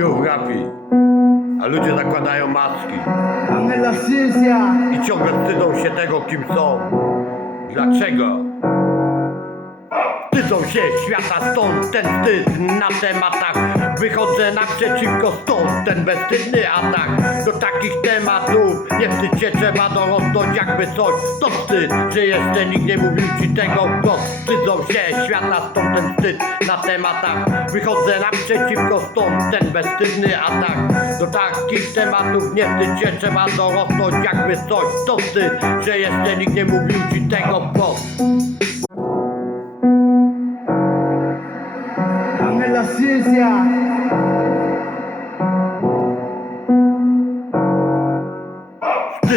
Ruch rapi. A ludzie zakładają maski i ciągle wstydzą się tego, kim są. Dlaczego? Wstydzą się świata stąd ten wstyd na tematach Wychodzę naprzeciwko stąd ten bezwstydny atak. Do takich tematów nie wstydź się trzeba dorosnąć jakby coś To wstyd, że jeszcze nikt nie mówił ci tego wprost Wstydzą się świata stąd ten wstyd na tematach. Wychodzę naprzeciwko stąd ten bezwstydny atak. Do takich tematów nie wstydź się trzeba dorosnąć jakby coś To wstyd, że jeszcze nikt nie mówił ci tego wprost Dame.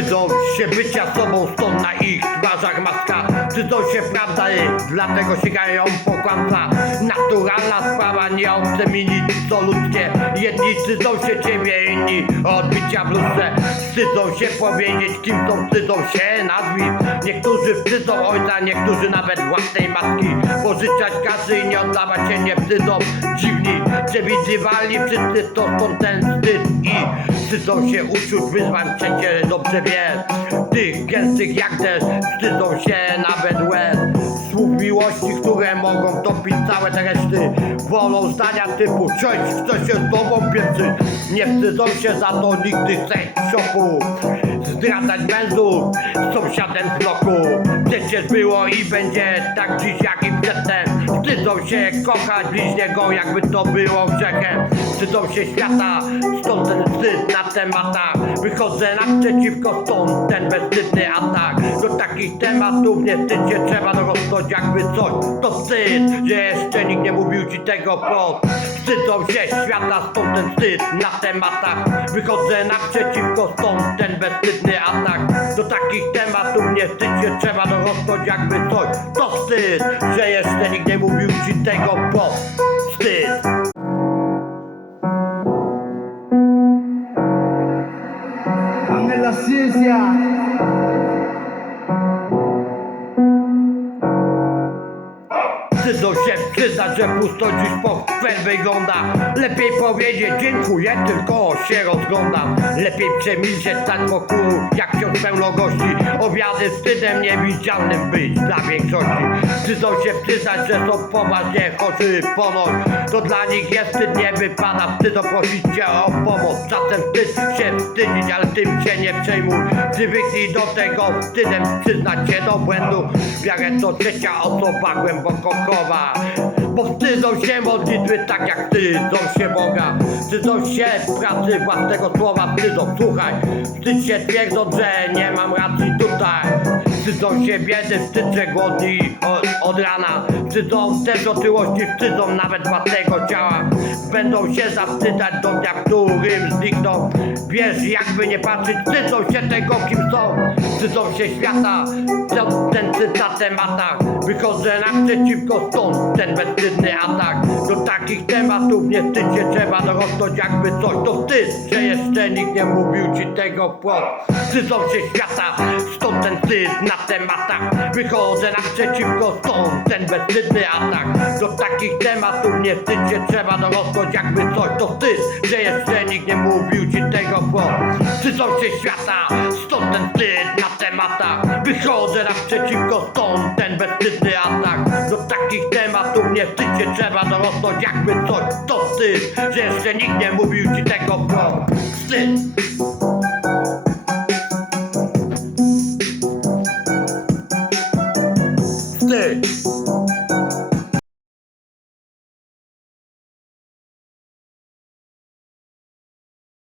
Wstydzą się bycia sobą, stąd na ich twarzach maska. Wstydzą się prawda jest, dlatego sięgają po kłamca Naturalna sprawa, nie obce mi nic co ludzkie. Jedni wstydzą się ciebie, inni odbicia w lustrze. Wstydzą się powiedzieć kim są, wstydzą się nazwisk Niektórzy wstydzą ojca, niektórzy nawet własnej matki. Pożyczać kasy i nie oddawać się nie wstydzą. Dziwni, przewidywalni wszyscy to są ten wstyd I wstydzą się uczuć wyzwań, przecież dobrze wiesz Tych gęstych jak deszcz, wstydzą się nawet łez Słów miłości, które mogą topić całe te reszty. Wolą zdania typu cześć, chcę się z tobą pieprzyć Nie wstydzą się za to nigdy z szopu Zdradzać mężów z sąsiadem z bloku. Przecież było i będzie tak dziś jak i przedtem. Wstydzą się kochać bliźniego jakby to było grzechem. Wstydzą się świata, stąd ten wstyd na tematach. Wychodzę naprzeciwko stąd ten bezwstydny atak. Do takich tematów nie wstydź się trzeba dorosnąć jakby coś. To wstyd, że jeszcze nikt nie mówił ci tego wprost Wstydzą się świata, stąd ten wstyd. Na tematach Wychodzę naprzeciwko stąd ten bezwstydny atak. Do takich tematów nie wstydź się trzeba dorosnąć jakby coś. To wstyd, że jeszcze nikt nie mówił ci tego wprost Wstyd Wstydzą się przyznać, że pusto dziś po chwel wygląda. Lepiej powiedzieć dziękuję, tylko się rozglądam. Lepiej przemilczeć stać wokół, jak wciąż pełno gości. Obiady wstydem niewidzialnym być dla większości Wstydzą się przyznać, że są poważnie chorzy ponoć To dla nich jest wstyd, nie wypada wstydzą prosić cię o pomoc. Czasem wstyd się wstydzić, ale tym się nie przejmuj. Przywyknij do tego wstydem przyznać się do błędu. Wiarę to trzecia osoba głęboko chowa Bo wstydzą się modlitwy tak jak wstydzą się Boga. Wstydzą się pracy własnego słowa, wstydzą, słuchaj Wstydź się twierdząc, że nie mam racji tutaj Wstydzą się biedy, wstyd, że głodni od, od rana. Wstydzą też otyłości, wstydzą nawet własnego ciała. Będą się zawstydzać do dnia, którym znikną. Wiesz, jakby nie patrzeć, wstydzą się tego, Wstydzą się świata, ten cytat tematach Wychodzę naprzeciwko stąd, ten bezwstydny atak. Do takich tematów nie wstydź się, trzeba dorosnąć jakby coś. To wstyd, że jeszcze nikt nie mówił ci tego wprost Wstydzą się świata, stąd ten wstyd na tematach. Wychodzę naprzeciwko stąd, ten bezwstydny atak. Do takich tematów nie wstydź się, trzeba dorosnąć jakby coś. To wstyd, że jeszcze nikt nie mówił ci tego wprost najlepszy świata Stąd ten wstyd na tematach Wychodzę naprzeciwko stąd ten bezwstydny atak Do takich tematów nie wstyd trzeba dorosnąć Jakby coś to wstyd, że jeszcze nikt nie mówił ci tego pro Wstyd! Wstyd!